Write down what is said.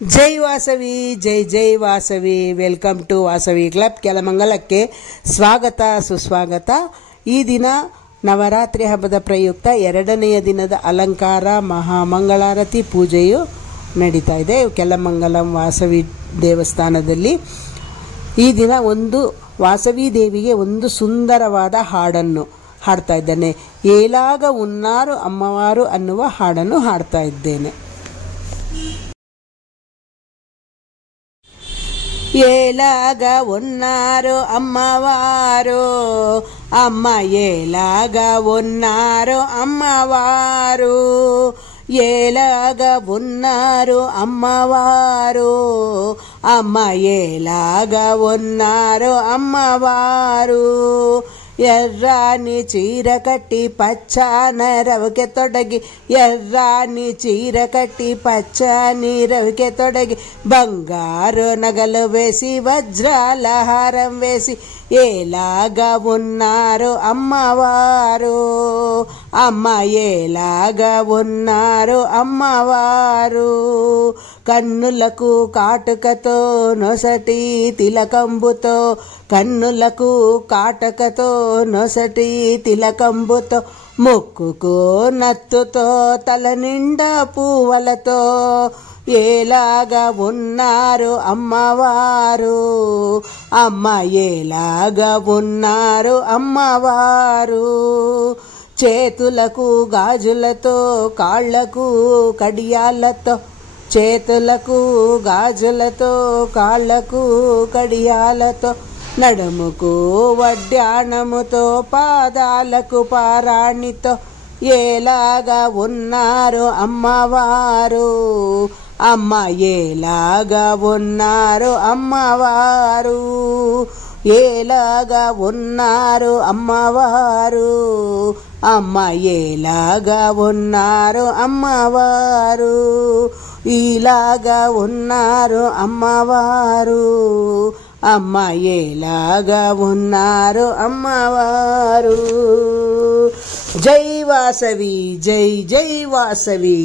ಜೈ ವಾಸವಿ ಜೈ ಜೈ Vasavi. Welcome to Vasavi club. ಕೆಲಮಂಗಲಕ್ಕೆ ಸ್ವಾಗತ ಸುಸ್ವಾಗತ. ಈ ದಿನ ನವರಾತ್ರಿ ಹಬ್ಬದ ಪ್ರಯುಕ್ತ 2ನೆಯ ದಿನದ ಅಲಂಕಾರ ಮಹಾಮಂಗಳಾರತಿ ಪೂಜೆಯು ನಡೀತಾ ಇದೆ ಕೆಲಮಂಗಲಂ ವಾಸವಿ ದೇವಸ್ಥಾನದಲ್ಲಿ. ಈ ದಿನ ವಾಸವಿ ದೇವಿಗೆ ಒಂದು ಸುಂದರವಾದ ಹಾಡನ್ನು ಹಾಡ್ತಾ ಇದ್ದೇನೆ. ಏಲಾಗ ಉನ್ನಾರು ಅಮ್ಮವಾರು ಅನ್ನುವ ಹಾಡನ್ನು ಹಾಡ್ತಾ ಇದ್ದೇನೆ. ఏలాగ ఉన్నారు అమ్మవారు, అమ్మ ఏలాగ ఉన్నారు అమ్మవారు, ఏలాగ ఉన్నారు అమ్మవారు, అమ్మ ఏలాగ ఉన్నారు అమ్మవారు. ఎర్రాని చీర కట్టి పచ్చని రవికె తొడగి, ఎర్రాని చీర కట్టి పచ్చని రవికె తొడగి, బంగారు నగలు వేసి వజ్రాల హారం వేసి, ఏలాగా ఉన్నారు అమ్మవారు, అమ్మ ఏలాగా ఉన్నారు అమ్మవారు. కన్నులకు కాటుకతో నొసటి తిలకంబుతో, కన్నులకు కాటకతో నొసటి తిలకంబుతో, ముక్కుకు నత్తుతో తల నిండా పువ్వులతో, ఏలాగా ఉన్నారు అమ్మవారు, అమ్మ ఏలాగా ఉన్నారు అమ్మవారు. చేతులకు గాజులతో కాళ్లకు కడియాలతో, చేతులకు గాజులతో కాళ్లకు కడియాలతో, నడుముకు వడ్డాణముతో పాదాలకు పారాణితో, ఏలాగా ఉన్నారు అమ్మవారు, అమ్మ ఏలాగా ఉన్నారు అమ్మవారు, ఏలాగా ఉన్నారు అమ్మవారు, అమ్మ ఏలాగా ఉన్నారు అమ్మవారు, ఇలాగా ఉన్నారు అమ్మవారు, అమ్మ ఏలాగా ఉన్నారు అమ్మవారు. జై వాసవి జై జై వాసవి.